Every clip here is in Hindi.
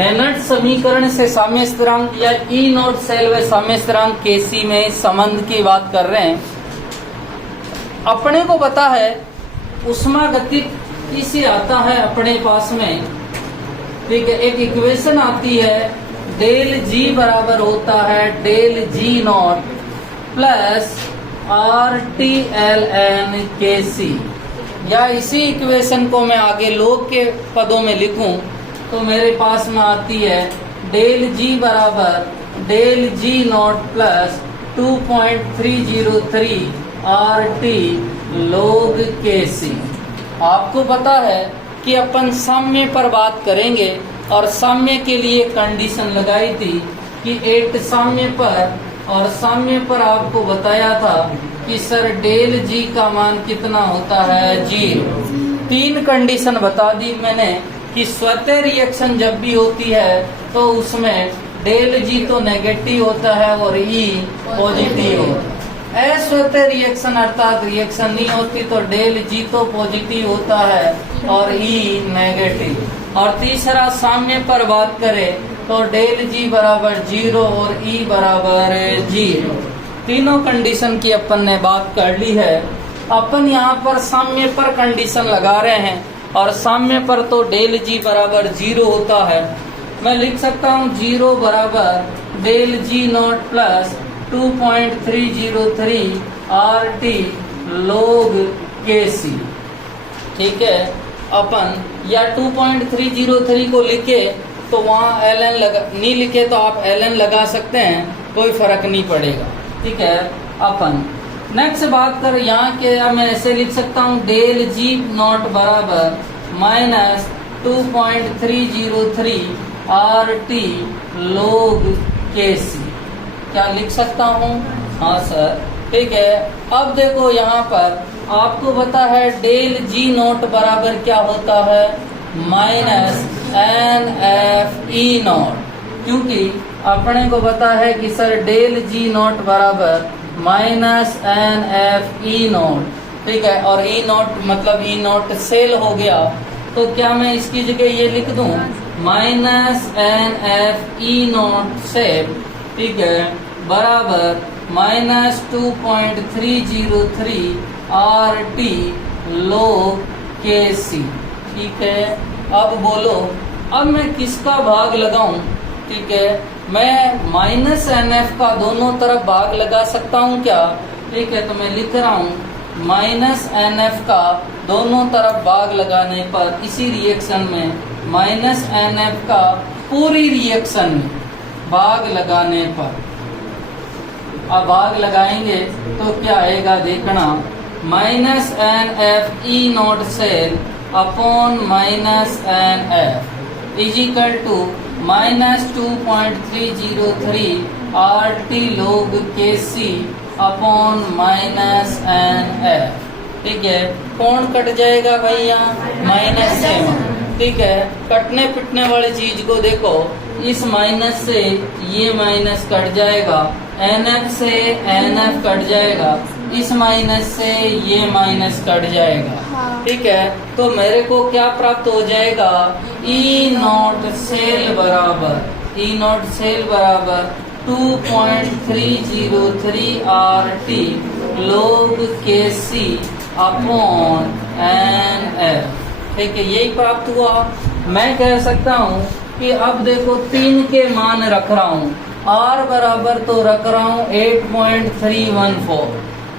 नेनट समीकरण से साम्य स्थिरांक या ई नॉट सेल व साम्य स्थिरांक केसी में संबंध की बात कर रहे हैं। अपने को पता है उष्मागतिकी से आता है अपने पास में, ठीक है, एक इक्वेशन आती है डेल जी बराबर होता है del G naught plus R T L N K C. या इसी इक्वेशन को मैं आगे लोग के पदों में लिखूं तो मेरे पास में आती है डेल जी बराबर del G naught plus 2.303 R T log K सी। आपको पता है कि अपन साम्य पर बात करेंगे और साम्य के लिए कंडीशन लगाई थी कि 8 साम्य पर, और साम्य पर आपको बताया था कि सर डेल जी का मान कितना होता है 0। 3 कंडीशन बता दी मैंने कि स्वतः रिएक्शन जब भी होती है तो उसमें डेल जी तो नेगेटिव होता है और ई पॉजिटिव होता है। अस्वतः रिएक्शन अर्थात रिएक्शन नहीं होती तो डेल जी तो पॉजिटिव होता है और ई नेगेटिव। और तीसरा साम्य पर बात करें तो डेल जी बराबर 0 और ई बराबर 0। तीनों कंडीशन की अपन ने बात कर ली है। अपन यहाँ पर साम्य पर कंडीशन लगा रहे हैं और साम्य पर तो डेल जी बराबर 0 होता है। मैं लिख सकता हूँ 0 बराबर del G naught plus 2.303 R T log K सी। ठीक है, अपन या 2.303 को लिखे तो वहाँ ln लगा, नहीं लिखे तो आप ln लगा सकते हैं, कोई फर्क नहीं पड़ेगा। ठीक है, अपन नेक्स्ट बात कर यहाँ के मैं ऐसे लिख सकता हूँ डेल जी नॉट बराबर minus 2.303 R T log K सी। क्या लिख सकता हूँ? हाँ सर, ठीक है। अब देखो यहाँ पर आपको पता है डेल जी नॉट बराबर क्या होता है minus N F E naught, क्योंकि अपने को पता है कि सर डेल जी नॉट बराबर minus N F E naught, ठीक है, और ई नॉट मतलब ई नॉट सेल हो गया। तो क्या मैं इसकी जगह ये लिख दूं minus N F E naught cell, ठीक है, बराबर minus 2.303 R T log K सी। ठीक है, अब बोलो अब मैं किसका भाग लगाऊं? ठीक है, मैं माइनस एन एफ का दोनों तरफ भाग लगा सकता हूं क्या? ठीक है, तो मैं लिख रहा हूं माइनस एन एफ का दोनों तरफ भाग लगाने पर इसी रिएक्शन में माइनस एन एफ का पूरी रिएक्शन में भाग लगाने पर, अब भाग लगाएंगे तो क्या आएगा देखना, minus N F E naught cell upon minus N F is equal to minus 2.303 R T log K C upon minus N F. ठीक है, कौन कट जाएगा भैया? माइनस से। ठीक है, कटने पिटने वाली चीज को देखो, इस माइनस से ये माइनस कट जाएगा, एन एफ से एन एफ कट जाएगा, इस माइनस से ये माइनस कट जाएगा। ठीक है, तो मेरे को क्या प्राप्त हो जाएगा? ई नॉट सेल बराबर 2.303 R T log K C upon N F. ठीक है, यही प्राप्त हुआ। मैं कह सकता हूँ कि अब देखो 3 के मान रख रहा हूँ, आर बराबर तो रख रहा हूँ 8.314,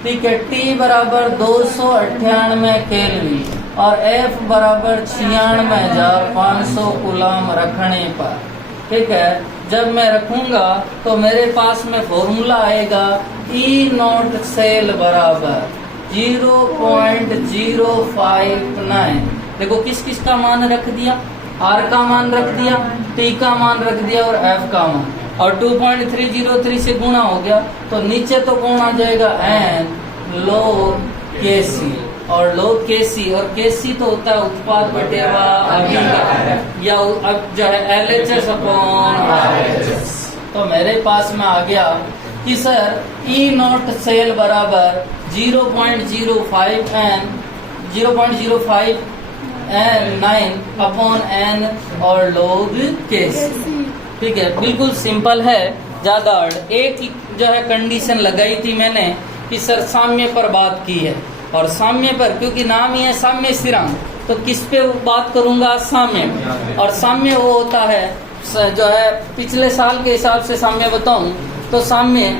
ठीक है, टी बराबर 298 केल्विन और एफ बराबर 96,500 कूलम रखने पर। ठीक है, जब मैं रखूंगा तो मेरे पास में फॉर्मूला आएगा ई नॉट सेल बराबर 0.059। देखो किस किस का मान रख दिया, आर का मान रख दिया, टी का मान रख दिया और एफ का मान, और 2.303 से गुणा हो गया तो नीचे तो कौन आ जाएगा? एन लोग के सी, और लोग के सी, और के सी तो होता है उत्पाद बटेवा अभिक्रिया, या अब जो है LHS अपॉन RHS। तो मेरे पास में आ गया कि सर ई नॉट सेल बराबर 0.05 9 अपॉन n और log KC। ठीक है, बिल्कुल सिंपल है, ज्यादा एक जो है कंडीशन लगाई थी मैंने कि सर साम्य पर बात की है, और साम्य पर क्योंकि नाम ही है साम्य स्थिरांक, तो किस पे बात करूंगा, साम्य। और साम्य वो होता है जो है पिछले साल के हिसाब से साम्य बताऊं तो साम्य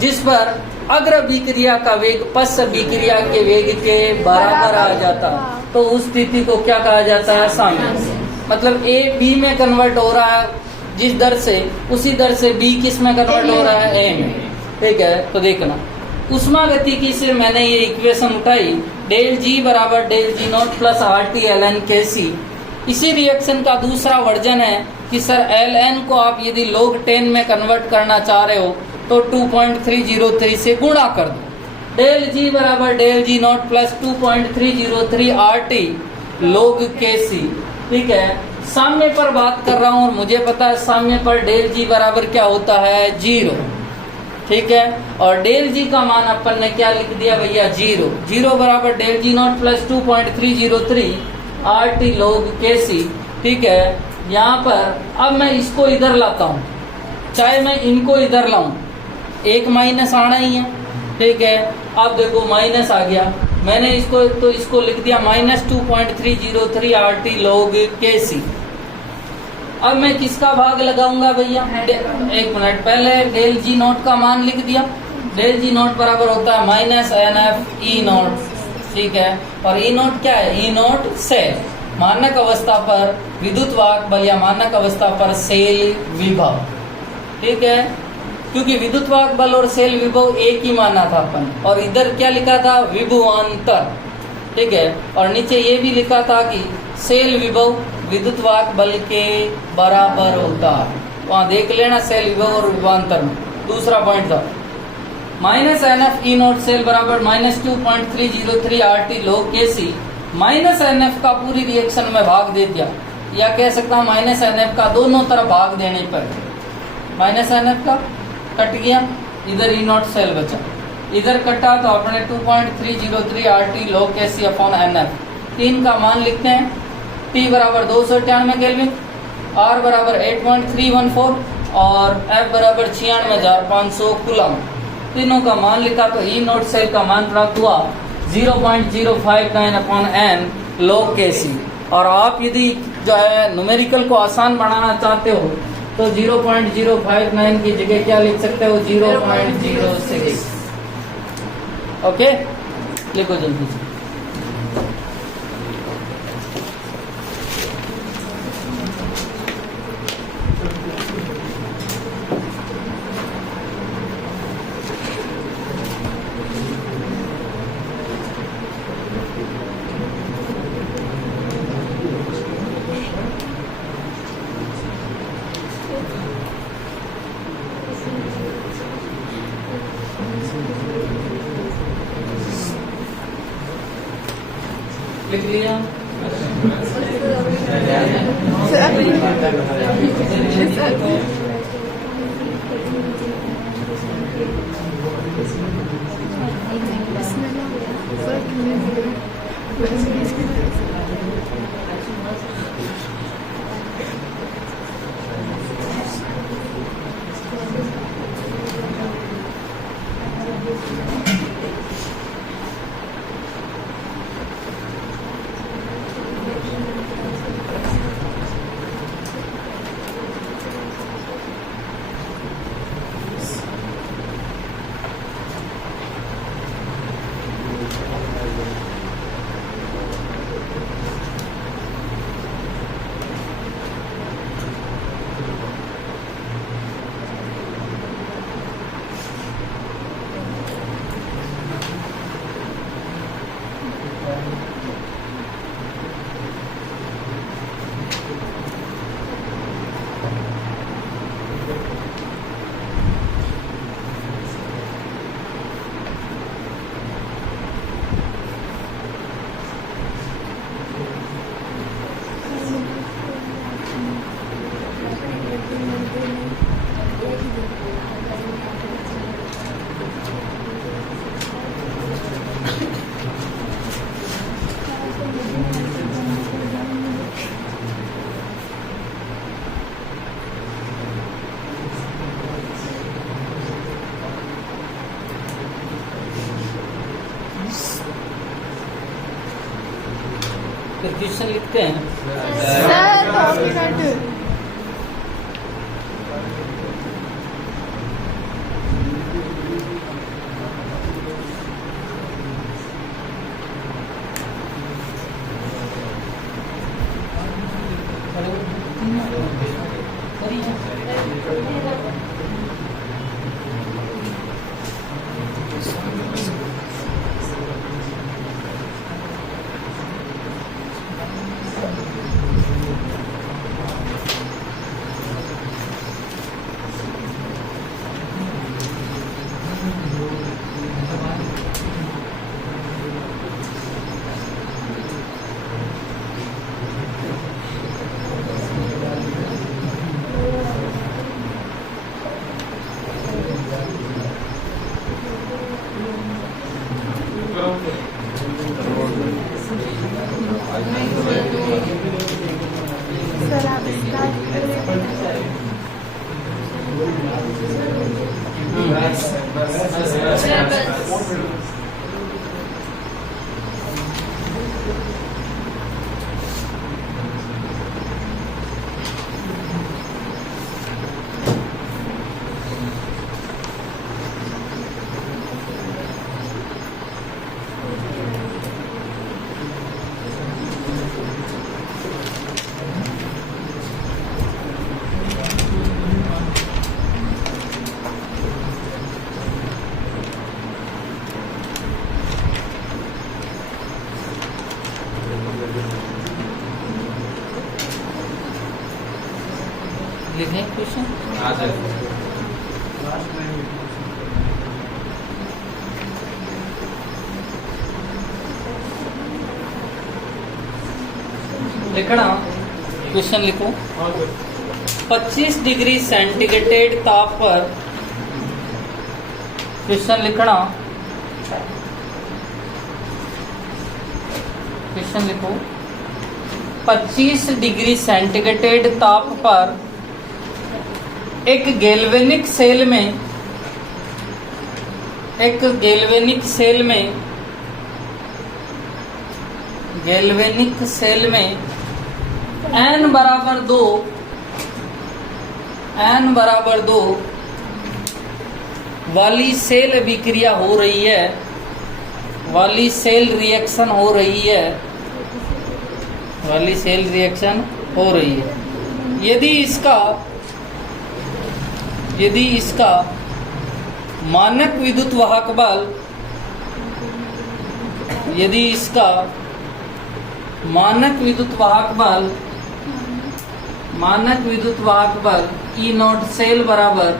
जिस पर अग्र अभिक्रिया का वेग पश्च अभिक्रिया के वेग के बराबर आ जाता, तो उस स्थिति को क्या कहा जाता है, साम्य। मतलब ए बी में कन्वर्ट हो रहा है जिस दर से, उसी दर से बी किस में कन्वर्ट हो रहा है, ए में। ठीक है, तो देखना उष्मागतिकी से मैंने ये इक्वेशन उठाई, डेल जी बराबर del G naught plus R T L N K C. इसी रिएक्शन का दूसरा वर्जन है कि सर एल एन को आप यदि log 10 में कन्वर्ट करना चाह रहे हो तो 2.303 से गुणा कर दो। डेल जी बराबर del G naught plus 2.303 R T log K सी। ठीक है, साम्य पर बात कर रहा हूं और मुझे पता है साम्य पर डेल जी बराबर क्या होता है, 0। ठीक है, और डेल जी का मान अपन ने क्या लिख दिया भैया, 0 बराबर del G naught plus 2.303 R T log K सी। ठीक है, यहाँ पर अब मैं इसको इधर लाता हूँ, चाहे मैं इनको इधर लाऊं, एक माइनस आना ही है। ठीक है, अब देखो माइनस आ गया, मैंने इसको लिख दिया minus 2.303 R T log K सी। अब मैं किसका भाग लगाऊंगा भैया, एक मिनट, पहले डेल जी नॉट का मान लिख दिया, डेल जी नॉट बराबर होता है minus N F E naught. ठीक है, और ई नॉट क्या है, ई नॉट सेल, मानक अवस्था पर विद्युत वाहक बल या मानक अवस्था पर सेल विभव। ठीक है, क्योंकि विद्युत वाहक बल और सेल विभव एक ही माना था अपन, और इधर क्या लिखा था, विभवांतर। ठीक है, और नीचे ये भी लिखा था कि सेल विभव विद्युत वाहक बल के बराबर होता है, वहां देख लेना सेल विभव और विभवांतर में। दूसरा पॉइंट था minus N F E naught cell बराबर minus 2.303 R T log K सी। माइनस एन एफ का पूरी रिएक्शन में भाग दे दिया, या कह सकता हूँ माइनस एन एफ का दोनों तरफ भाग देने पर माइनस एन एफ का कट गया, इधर ई नॉट सेल बचा, इधर कटा तो अपने 2.303 R T log K C upon N F. 3 का मान लिखते हैं, टी बराबर 298 केल्विन, आर बराबर 8.314 और एफ बराबर 96,500 कूलम। तीनों का मान लिखा तो ई नॉट सेल का मान प्राप्त हुआ 0.059 अपॉन एन log के सी। और आप यदि जो है न्यूमेरिकल को आसान बनाना चाहते हो तो 0.059 की जगह क्या लिख सकते हो, 0.06। ओके, लिखो जल्दी से। लिख लिया, क्वेश्चन लिखते हैं। सर डॉक्यूमेंट सर आप स्टार्ट लिखें क्वेश्चन। लिखना क्वेश्चन लिखो। 25 डिग्री सेंटीग्रेड ताप पर क्वेश्चन लिखना। क्वेश्चन लिखो। 25 डिग्री सेंटीग्रेड ताप पर एक गैल्वेनिक सेल में n बराबर 2 वाली सेल अभिक्रिया हो रही है, वाली सेल रिएक्शन हो रही है। यदि इसका मानक विद्युत वाहक बल E नॉट सेल बराबर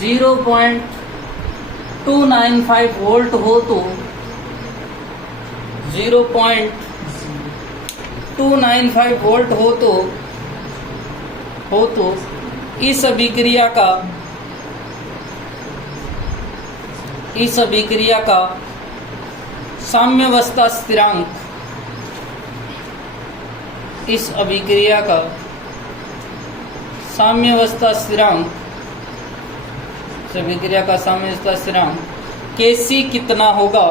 0.295 वोल्ट हो तो 0.295 वोल्ट हो तो इस अभिक्रिया का साम्यावस्था स्थिरांक Kc कितना होगा?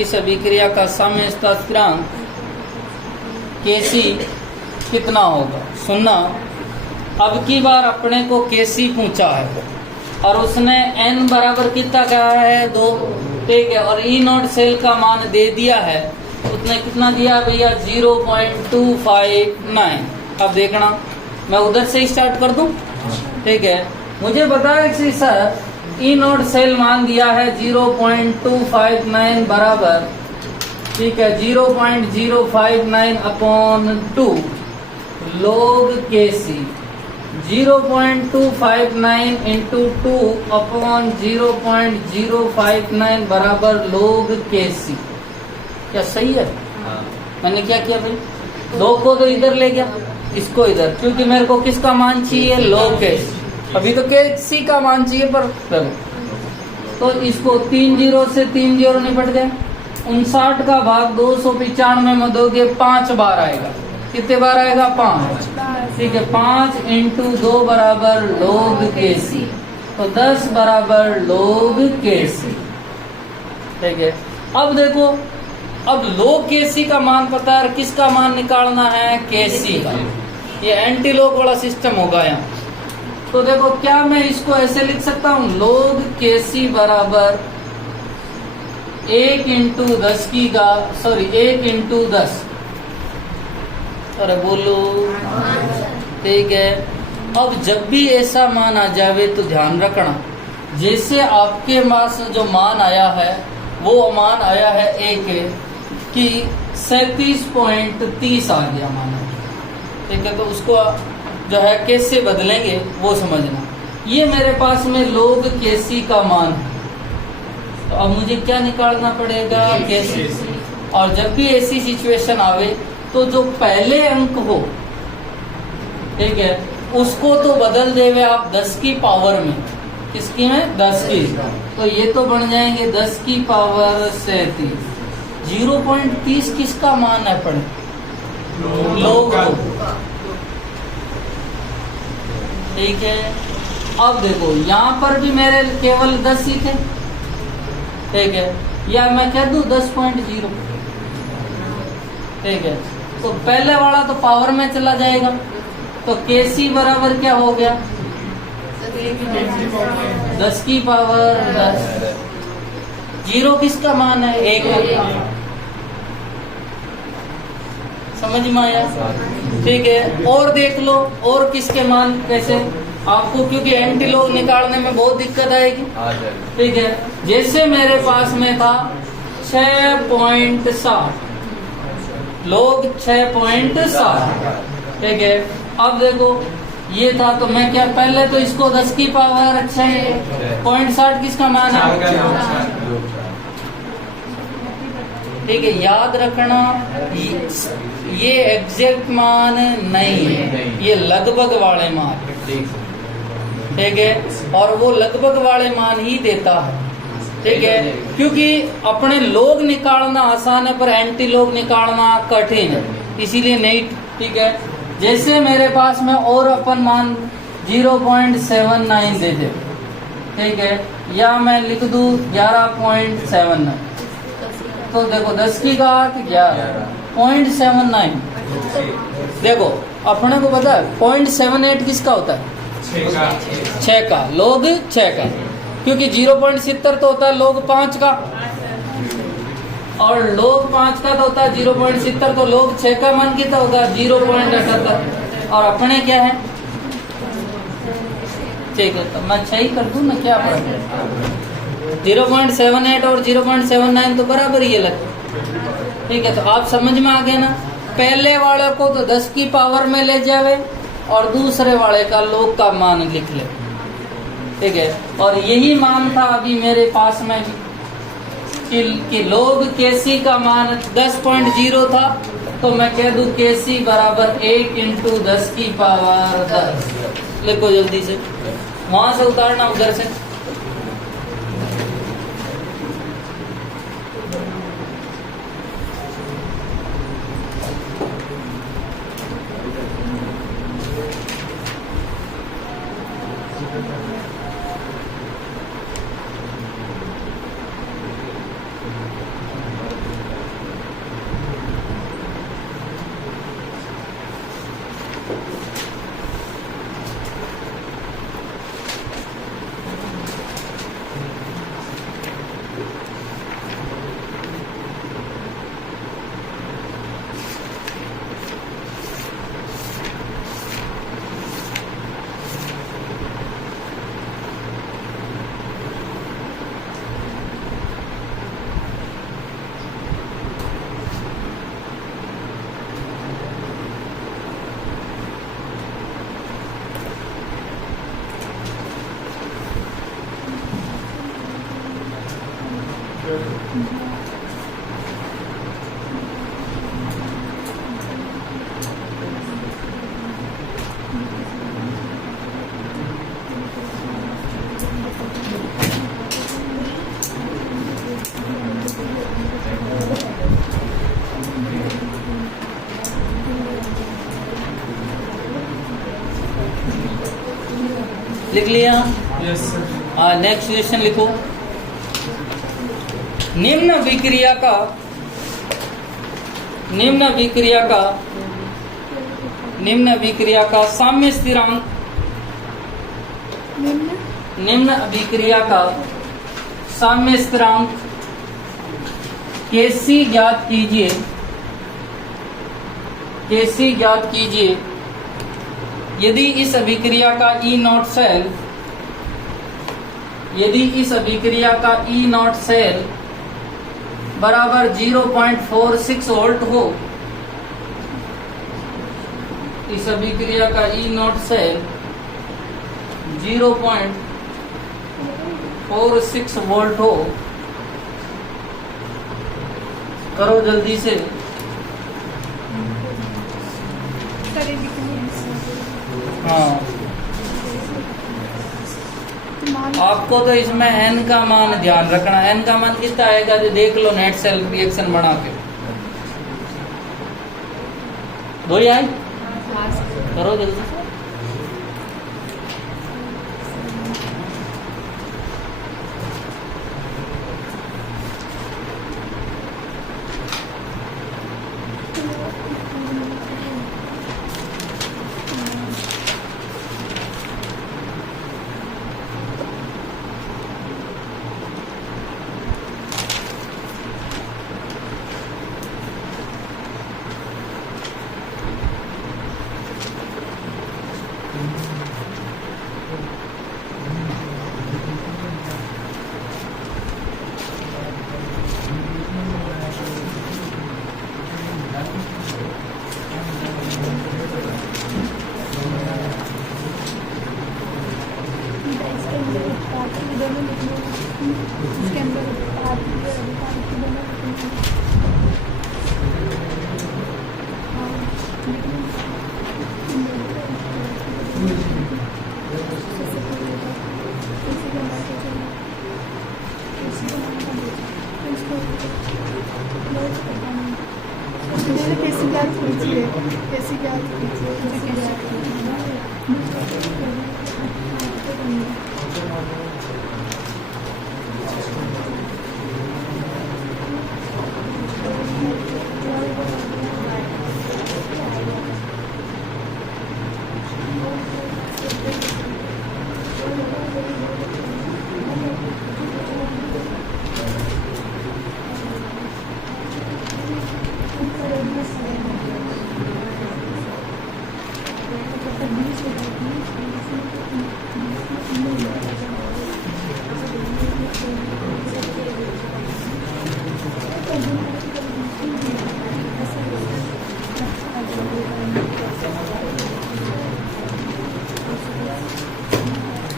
इस अभिक्रिया का साम्यावस्था स्थिरांक Kc कितना होगा? सुनना, अब की बार अपने को Kc पूछा है और उसने n बराबर कितना कहा है? 2, ठीक है। और E नॉट सेल का मान दे दिया है, उसने कितना दिया भैया? 0.259। अब देखना, मैं उधर से स्टार्ट कर दूं, ठीक है। मुझे बताया कि सर E नॉट सेल मान दिया है 0.259 बराबर, ठीक है, 0.059/2 log Kc। 0.259 into 2/0.059 बराबर log Kc। क्या सही है? मैंने क्या किया भाई? 2 को तो इधर ले गया, इसको इधर, क्योंकि मेरे को किसका मान चाहिए? log Kc। अभी तो Kc का मान चाहिए, पर तो इसको 3 0 से 3 0 निपट गए। 59 का भाग 295 में दोगे 5 बार आएगा। कितने बार आएगा? 5, ठीक है। 5 into 2 बराबर log Kc, तो 10 बराबर log Kc, ठीक है। अब देखो, अब लोग केसी का मान पता है, किसका मान निकालना है, केसी का। ये एंटी लॉग वाला सिस्टम होगा यहाँ। तो देखो क्या मैं इसको ऐसे लिख सकता हूँ, लोग केसी बराबर 1 इंटू 10 की का 1 इंटू 10। अरे बोलो, ठीक है। अब जब भी ऐसा मान आ जावे तो ध्यान रखना, जैसे आपके पास जो मान आया है वो मान आया है एक कि 37.30 आ गया मान, ठीक है। तो उसको जो है कैसे बदलेंगे वो समझना। ये मेरे पास में लोग केसी का मान है, तो अब मुझे क्या निकालना पड़ेगा, केसी। और जब भी ऐसी सिचुएशन आवे तो जो पहले अंक हो, ठीक है, उसको तो बदल देवे आप 10 की पावर में। किसकी में, 10 की। तो ये तो बन जाएंगे 10 की पावर 37। 0.30 किसका मान है पढ़े, लोग का, ठीक है। अब देखो यहाँ पर भी मेरे केवल 10 ही थे, ठीक है, या मैं कह दूं 10.0, ठीक है। तो पहले वाला तो पावर में चला जाएगा, तो केसी बराबर क्या हो गया, 10 की पावर 10। 0 किसका मान है, 1। समझ में आया, ठीक है। और देख लो और किसके मान कैसे आपको, क्योंकि एंटी लॉग निकालने में बहुत दिक्कत आएगी, ठीक है। जैसे मेरे पास में था 6.7, लोग 6.7, ठीक है। अब देखो ये था, तो मैं क्या पहले तो इसको 10 की पावर 6.7 किसका मान है, ठीक है। याद रखना ये एग्जैक्ट मान नहीं है, ये लगभग वाले मान, ठीक है। और वो लगभग वाले मान ही देता है, ठीक है। क्योंकि अपने लोग निकालना आसान है पर एंटी लोग निकालना कठिन है, इसीलिए नहीं, ठीक है। जैसे मेरे पास में और अपन मान 0.79 दे दे, ठीक है, या मैं लिख दूं 11.79, तो देखो 10 की घात 11.79। देखो अपने को पता है 0.78 किसका होता है, 6 का, लोग 6 का, क्योंकि 0.70 तो होता है लोग 5 का, और लोग 5 का तो होता है 0.70, तो लोग 6 का मान कितना होगा 0.78। और अपने क्या है, ठीक है, तो मैं 6 ही कर दूं ना, क्या फर्क है, 0.78 और 0.79 तो बराबर ही लगता, ठीक है। तो आप समझ में आ गए ना, पहले वाले को तो 10 की पावर में ले जावे और दूसरे वाले का लोग का मान लिख ले, ठीक है। और यही मान था अभी मेरे पास में कि लोग केसी का मान 10.0 था, तो मैं कह दूं केसी बराबर 1 इंटू 10 की पावर 10। लिखो जल्दी से, वहां से उतारना उधर से। लिख लिया? Yes sir. नेक्स्ट क्वेश्चन लिखो। निम्न विक्रिया का निम्न अभिक्रिया का साम्य स्थिरांक, निम्न अभिक्रिया का साम्य स्थिरांक Kc ज्ञात कीजिए, Kc ज्ञात कीजिए यदि इस अभिक्रिया का E नॉट सेल, यदि इस अभिक्रिया का E नॉट सेल बराबर 0.46 वोल्ट हो, इस अभिक्रिया का E नॉट सेल 0.46 वोल्ट हो, करो जल्दी से। हाँ, आपको तो इसमें n का मान ध्यान रखना। n का मान कितना आएगा जो देख लो नेट सेल रिएक्शन बना के। दो ही आए, करो जल्दी से।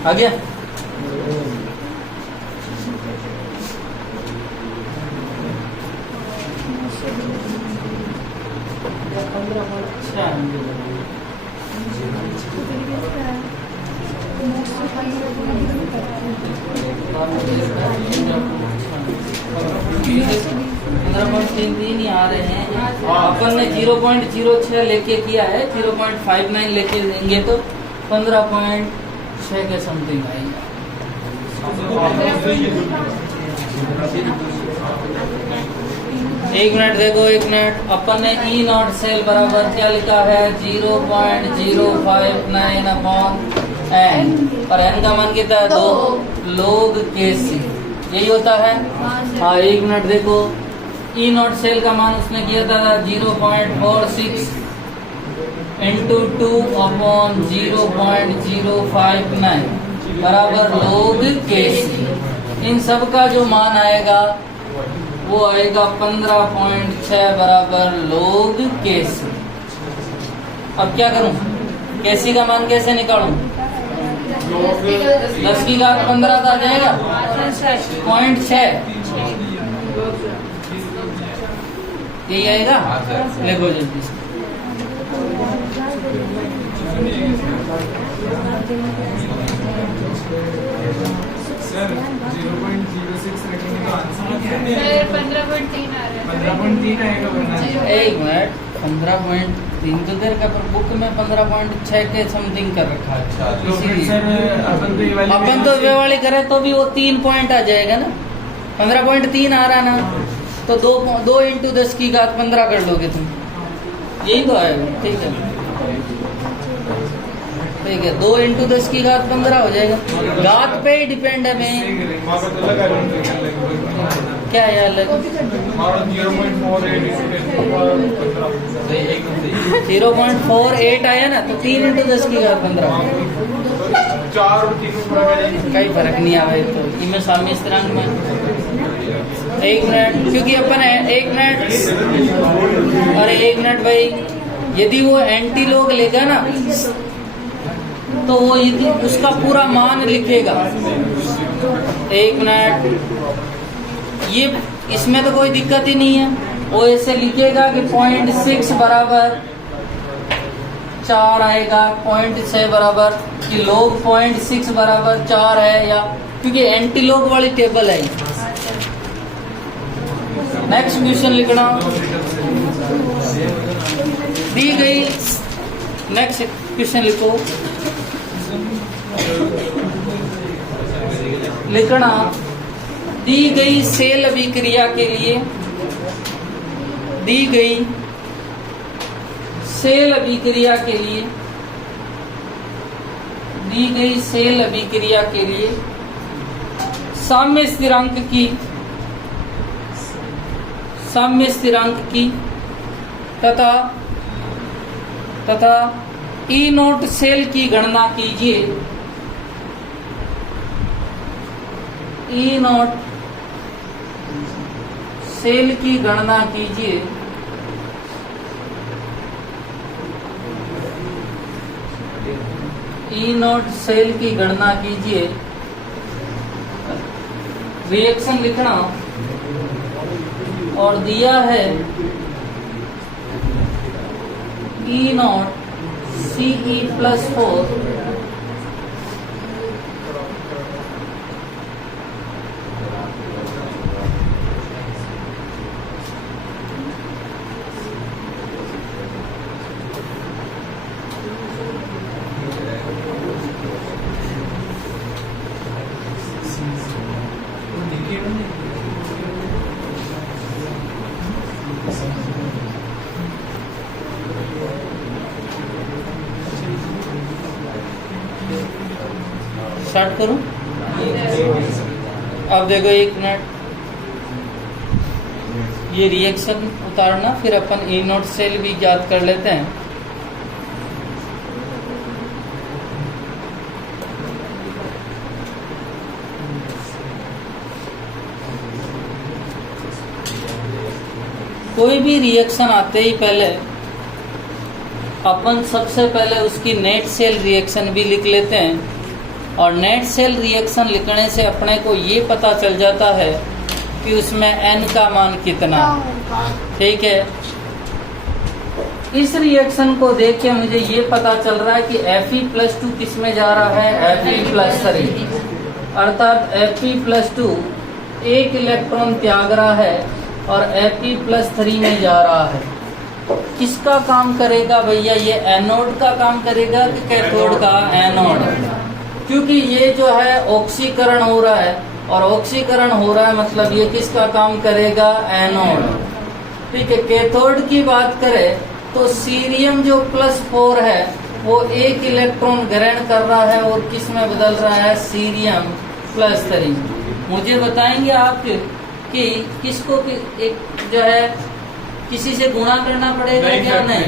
आ गया? नहीं आ रहे हैं। अपन ने 0.06 लेके किया है, 0.59 लेके देंगे तो 15.6 के समथिंग आएगा। एक मिनट देखो, एक मिनट। अपन ने ई नॉट सेल बराबर क्या लिखा है? 0.059 अपॉन n, और n का मान कितना है? 2 log Kc, यही होता है। हाँ, एक मिनट देखो, ई नॉट सेल का मान उसने किया था 0.46 इंटू 2 अपॉन 0.059 बराबर log Kc। इन सब का जो मान आएगा वो आएगा 15.6 बराबर log Kc। अब क्या करूं? Kc का मान कैसे निकालूं? 10 की घात 15 आ जाएगा, 0.6 यही आएगा। देखो जल्दी से, सर 0.06 रखेंगे तो आंसर क्या है? सर 15.3 आ रहा है। 15.3 आएगा वरना। एक मिनट, 15.3 तो देर का, पर बुक में 15.6 के समथिंग कर रखा है। तो फिर सर अपन तो वे वाली करें तो भी वो 3 पॉइंट आ जाएगा ना। 15.3 आ रहा ना, तो 2 इंटू 10 की घात 15 कर लोगे तुम, यही तो आएगा। ठीक है, ठीक है, 2 इंटू 10 की घात 15 हो जाएगा। घात पे ही डिपेंड है। मैं क्या है अलग 0.48 आया ना, तो 3 इंटू 10 की घात 15 कई फर्क नहीं आवे। तो इनमें सामने स्थिरांक में 1 मिनट, क्योंकि अपन है 1 मिनट। अरे 1 मिनट भाई, यदि वो एंटी लोग लेगा ना तो वो यदि उसका पूरा मान लिखेगा। 1 मिनट, ये इसमें तो कोई दिक्कत ही नहीं है। वो ऐसे लिखेगा कि 0.6 बराबर 4 आएगा, 0.6 बराबर कि log 0.6 बराबर 4 है, या क्योंकि एंटी लॉग वाली टेबल है। नेक्स्ट क्वेश्चन लिखना दी गई। नेक्स्ट क्वेश्चन लिखो, लिखना दी गई सेल अभिक्रिया के लिए, दी गई सेल अभिक्रिया के लिए, दी गई सेल अभिक्रिया के लिए साम्य स्थिरांक की तथा ई नोट सेल की गणना कीजिए। ई नोट सेल की गणना कीजिए। ई नोट सेल की गणना कीजिए। रिएक्शन लिखना और दिया है ई नोट Ce+4 स्टार्ट करूं। अब देखो 1 मिनट, ये रिएक्शन उतारना, फिर अपन ई नोट सेल भी याद कर लेते हैं। कोई भी रिएक्शन आते ही पहले अपन सबसे पहले उसकी नेट सेल रिएक्शन भी लिख लेते हैं, और नेट सेल रिएक्शन लिखने से अपने को ये पता चल जाता है कि उसमें n का मान कितना। ठीक है, इस रिएक्शन को देख के मुझे ये पता चल रहा है कि Fe+2 किस में जा रहा है, Fe+3, अर्थात Fe+2 एक इलेक्ट्रॉन त्याग रहा है और Fe+3 में जा रहा है। किसका काम करेगा भैया, ये एनोड का काम करेगा कि कैथोड का? एनोड, क्योंकि ये जो है ऑक्सीकरण हो रहा है, और ऑक्सीकरण हो रहा है मतलब ये किसका काम करेगा? एनोड। ठीक है, कैथोड की बात करें तो सीरियम जो +4 है वो एक इलेक्ट्रॉन ग्रहण कर रहा है और किस में बदल रहा है? Cerium+3। मुझे बताएंगे आप कि किसको एक जो है किसी से गुणा करना पड़ेगा क्या? नहीं,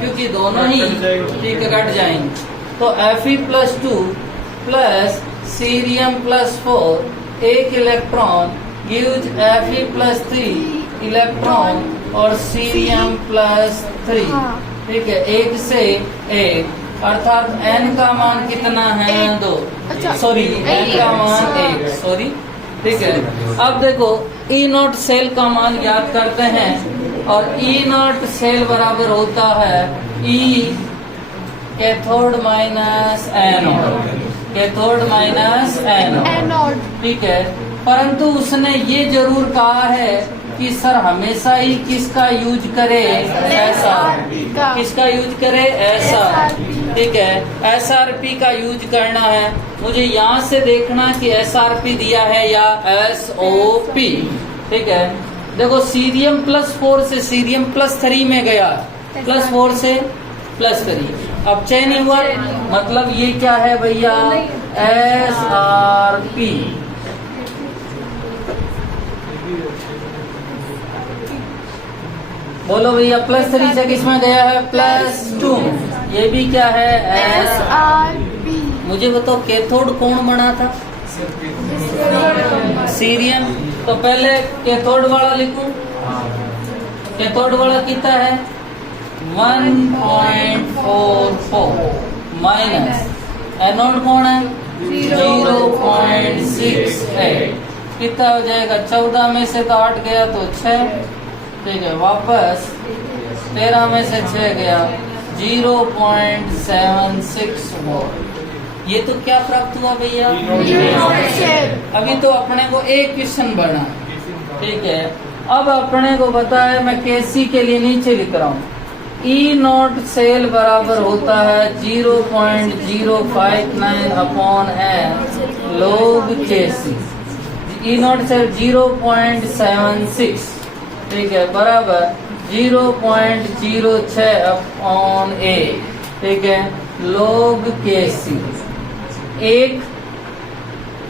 क्योंकि दोनों ही ठीक कट जाएंगे। तो Fe+2 प्लस Cerium+4 एक इलेक्ट्रॉन गिव्स Fe+3 इलेक्ट्रॉन और Cerium+3। ठीक है, 1 से 1, अर्थात n का मान कितना है? 2। सॉरी, n का मान 1। सॉरी, ठीक है। अब देखो ई नोट सेल का मान याद करते हैं, और ई नोट सेल बराबर होता है ई cathode minus anode, cathode minus anode. ठीक है, परंतु उसने ये जरूर कहा है कि सर हमेशा ही किसका यूज करे? एसआरपी। किसका यूज करे? एसआरपी। ठीक है, एसआरपी का यूज करना है। मुझे यहाँ से देखना कि एसआरपी दिया है या एसओपी। ठीक है, देखो सीरियम +4 से सीरियम +3 में गया, +4 से +3, अब चेंज नहीं हुआ, मतलब ये क्या है भैया, SRP। बोलो भैया, +3 से किसमें गया है, +2, ये भी क्या है, SRP। मुझे बताओ कैथोड कौन बना था, सीरियम, तो पहले कैथोड वाला लिखूं, कैथोड वाला कितना है 1.44 माइनस, एनोड कौन है 0.68, कितना हो जाएगा 14 में से तो 8 गया तो 6, ठीक है, वापस 13 में से 6 गया 0.76 वोल्ट। ये तो क्या प्राप्त हुआ भैया, अभी तो अपने को एक क्वेश्चन बना, ठीक है। अब अपने को पता है, मैं केसी के लिए नीचे लिख रहा हूँ, E0 सेल बराबर होता है 0.059 अपॉन n log केसी, E0 सेल 0.76, ठीक है, बराबर 0.06 अपॉन a, ठीक है, log केसी, 1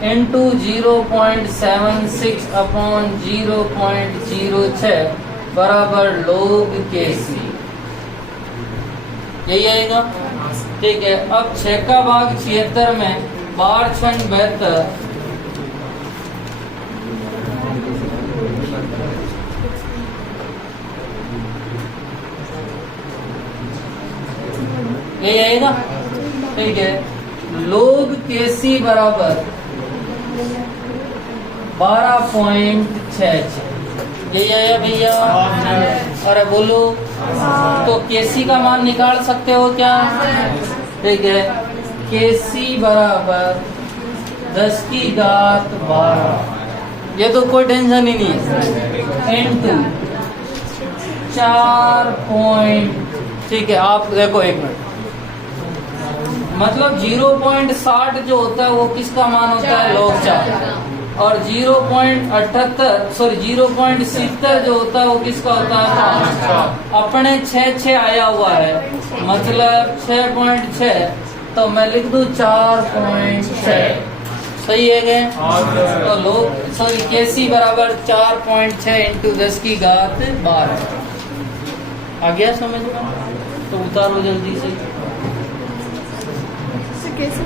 इंटू 0.76 अपॉन 0.06 बराबर log केसी, यही आएगा, ठीक है। अब 6 का भाग 76 में 12 6 72, यही आएगा, ठीक है। log केसी बराबर 12.66, यही आया भैया, अरे बोलो, तो केसी का मान निकाल सकते हो क्या, ठीक है, केसी बराबर 10 की घात 12, ये तो कोई टेंशन ही नहीं है, इनटू 4 पॉइंट, ठीक है। आप देखो एक मिनट, मतलब 0.60 जो होता है वो किसका मान होता है, log 4, और 0.70 जो होता है वो किसका होता है 5। अपने 6 आया हुआ है, मतलब 6.6, तो मैं लिख दूं 4.6, सही है क्या, तो लोग केसी बराबर 4.6 इंटू 10 की घात 12, आ गया समझ में, तो उतारो जल्दी से। कैसे